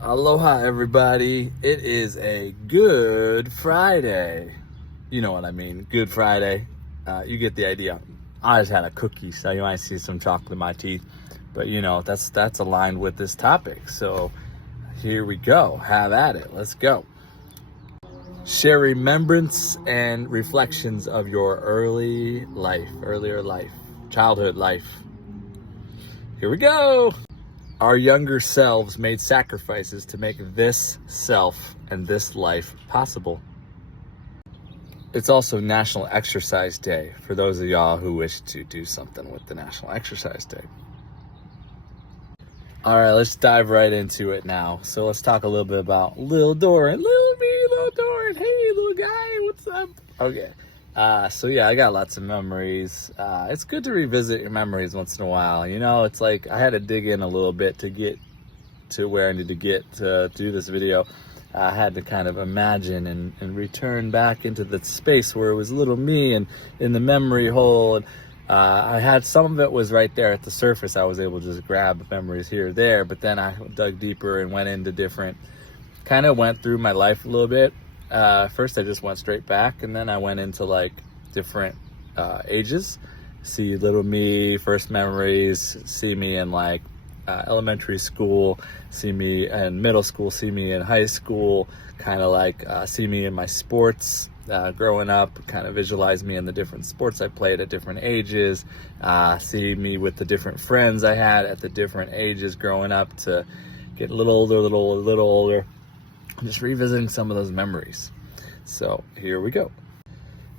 Aloha, everybody. It is a Good Friday. You know what I mean. Good Friday. You get the idea. I just had a cookie, so you might see some chocolate in my teeth. But, that's aligned with this topic. So here we go. Have at it. Let's go. Share remembrance and reflections of your earlier life, childhood life. Here we go. Our younger selves made sacrifices to make this self and this life possible. It's also National Exercise Day for those of y'all who wish to do something with the National Exercise Day. All right, let's dive right into it now. So let's talk a little bit about Lil Doran. Lil Doran. Hey, little guy, what's up? Okay. I got lots of memories. It's good to revisit your memories once in a while. It's like I had to dig in a little bit to get to where I need to get to do this video. I had to kind of imagine and return back into the space where it was little me and in the memory hole. And I had some of it was right there at the surface. I was able to just grab memories here or there, but then I dug deeper and went into went through my life a little bit. First I just went straight back, and then I went into like different ages. See little me, first memories, see me in like elementary school, see me in middle school, see me in high school, kind of like see me in my sports growing up, kind of visualize me in the different sports I played at different ages, see me with the different friends I had at the different ages growing up to get a little older. I'm just revisiting some of those memories. So here we go.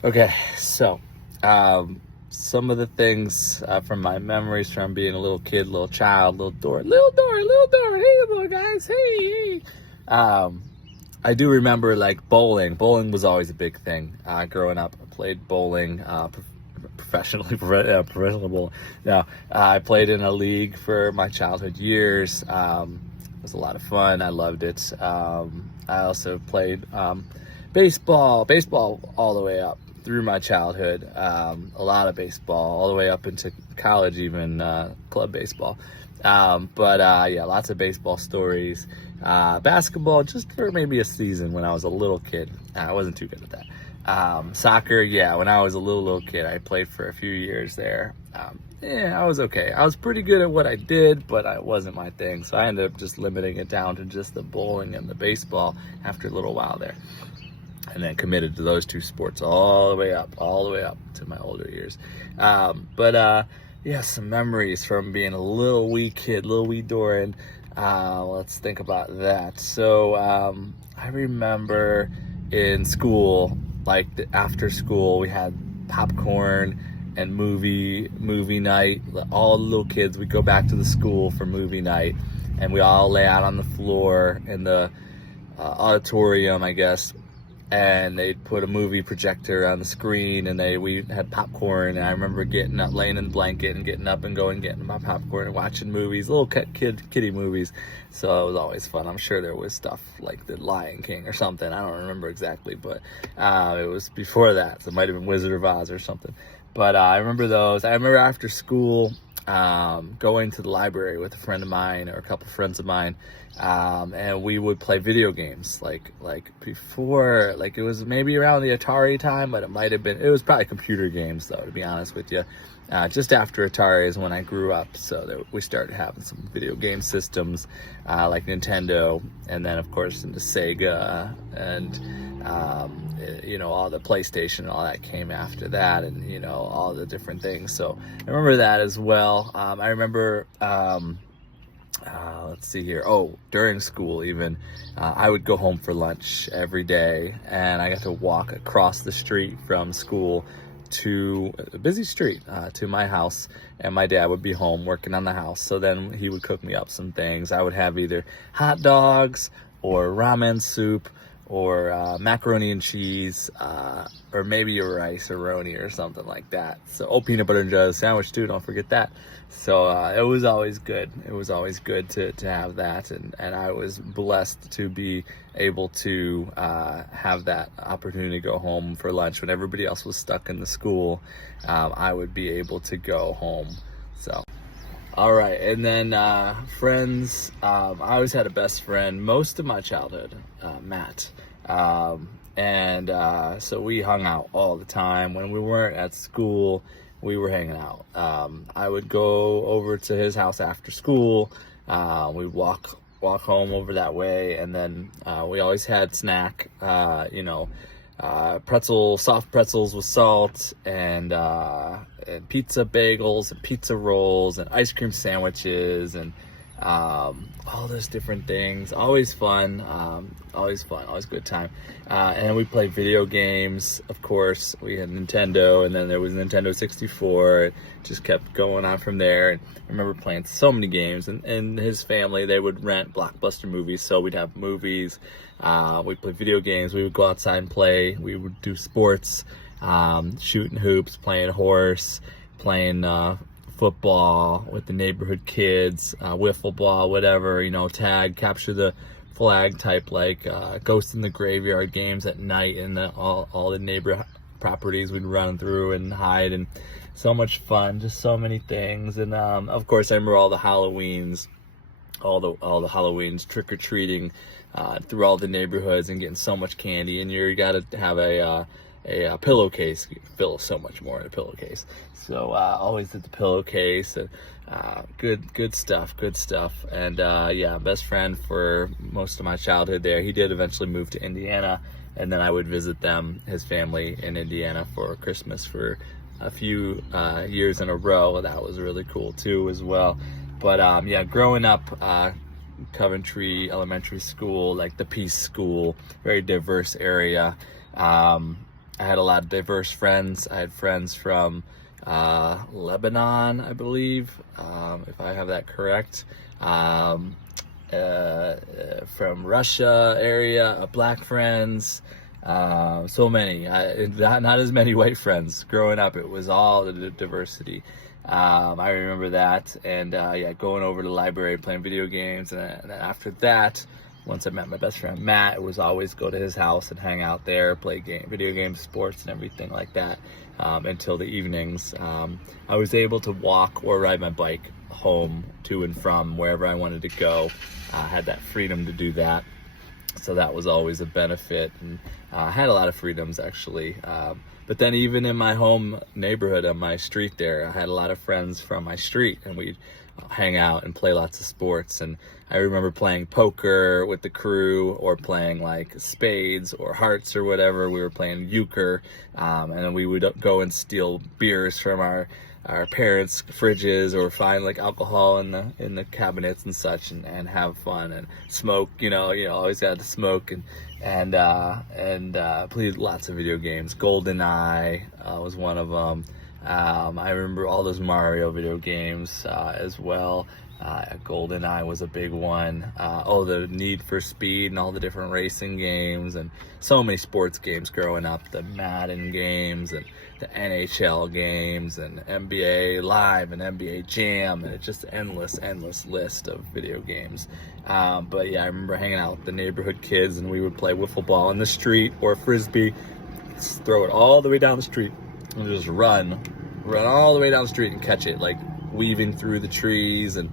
Okay, so some of the things from my memories from being a little kid, little child, Lil Doran, hey little guys, hey. I do remember like bowling. Bowling was always a big thing growing up. I played bowling professionally, professional bowling. No, I played in a league for my childhood years. It was a lot of fun. I loved it. I also played baseball all the way up through my childhood. A lot of baseball all the way up into college, even club baseball. Lots of baseball stories. Basketball just for maybe a season when I was a little kid. I wasn't too good at that. Soccer, when I was a little kid, I played for a few years there. I was okay. I was pretty good at what I did, but it wasn't my thing. So I ended up just limiting it down to just the bowling and the baseball after a little while there. And then committed to those two sports all the way up to my older years. Some memories from being a little wee kid, little wee Doran. Let's think about that. So I remember in school, like after school, we had popcorn and movie night. All the little kids, we'd go back to the school for movie night, and we all lay out on the floor in the auditorium, I guess, and they'd put a movie projector on the screen, and we had popcorn. And I remember getting up, laying in the blanket and getting up and going, getting my popcorn and watching movies, little kiddie movies. So it was always fun. I'm sure there was stuff like The Lion King or something. I don't remember exactly, but it was before that. So it might have been Wizard of Oz or something. But I remember those. I remember after school going to the library with a friend of mine or a couple friends of mine, and we would play video games like before, like it was maybe around the Atari time, but it was probably computer games though, to be honest with you. Just after Atari is when I grew up, so we started having some video game systems like Nintendo, and then of course into Sega, and all the PlayStation and all that came after that, and all the different things. So I remember that as well. I remember let's see here. During school even, I would go home for lunch every day, and I got to walk across the street from school to a busy street to my house, and my dad would be home working on the house. So then he would cook me up some things. I would have either hot dogs or ramen soup or macaroni and cheese, or maybe a rice-a-roni or something like that. So, peanut butter and jelly sandwich too, don't forget that. So it was always good. It was always good to have that, and I was blessed to be able to have that opportunity to go home for lunch when everybody else was stuck in the school. I would be able to go home. So All right, and then friends. I always had a best friend most of my childhood, Matt. And so we hung out all the time. When we weren't at school, we were hanging out. I would go over to his house after school. We'd walk home over that way, and then we always had snack. Soft pretzels with salt, and pizza bagels, and pizza rolls, and ice cream sandwiches, and all those different things. Always fun, always good time. And we played video games, of course. We had Nintendo, and then there was Nintendo 64. It just kept going on from there. And I remember playing so many games, and his family, they would rent Blockbuster movies, so we'd have movies. We'd play video games. We would go outside and play. We would do sports, shooting hoops, playing horse, playing football with the neighborhood kids, wiffle ball, whatever, tag, capture the flag type, like ghost in the graveyard games at night, and all the neighbor properties we'd run through and hide, and so much fun, just so many things. And of course I remember all the Halloweens, trick-or-treating through all the neighborhoods and getting so much candy. And you got to have a pillowcase. You fill so much more in a pillowcase. So always did the pillowcase, and good stuff. And best friend for most of my childhood there. He did eventually move to Indiana, and then I would visit his family in Indiana for Christmas for a few years in a row. That was really cool too as well. But growing up, Coventry Elementary School, like the Peace School, very diverse area. I had a lot of diverse friends. I had friends from Lebanon, I believe, if I have that correct. From Russia area, black friends. So many. Not as many white friends. Growing up, it was all the diversity. I remember that, and going over to the library, playing video games, and then after that, once I met my best friend Matt, it was always go to his house and hang out there, play video games, sports, and everything like that, until the evenings. I was able to walk or ride my bike home to and from wherever I wanted to go. I had that freedom to do that, so that was always a benefit, and I had a lot of freedoms actually. But then even in my home neighborhood on my street there, I had a lot of friends from my street, and we'd hang out and play lots of sports. And I remember playing poker with the crew, or playing like spades or hearts or whatever. We were playing euchre, and then we would go and steal beers from our parents' fridges, or find like alcohol in the cabinets and such, and have fun and smoke. Always got to smoke, and played lots of video games. GoldenEye was one of them. I remember all those Mario video games as well. GoldenEye was a big one. The Need for Speed and all the different racing games, and so many sports games growing up. The Madden games, and the NHL games, and NBA Live, and NBA Jam, and it's just endless list of video games. I remember hanging out with the neighborhood kids, and we would play wiffle ball in the street, or frisbee. Just throw it all the way down the street, and just run all the way down the street and catch it, like weaving through the trees, and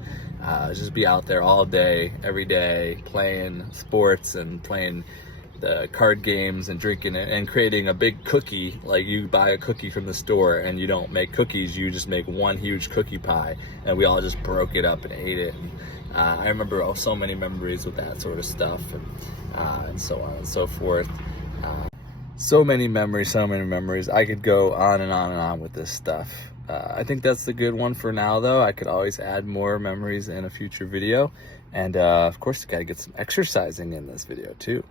just be out there all day, every day, playing sports and playing the card games and drinking it, and creating a big cookie. Like, you buy a cookie from the store, and you don't make cookies, you just make one huge cookie pie, and we all just broke it up and ate it. And I remember so many memories with that sort of stuff, and so on and so forth. So many memories. I could go on and on with this stuff. I think that's the good one for now, though. I could always add more memories in a future video. And of course, you gotta get some exercising in this video too.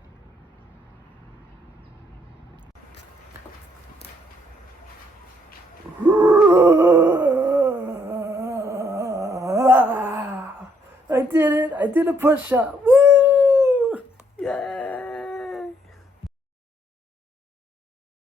I did it. I did a push-up.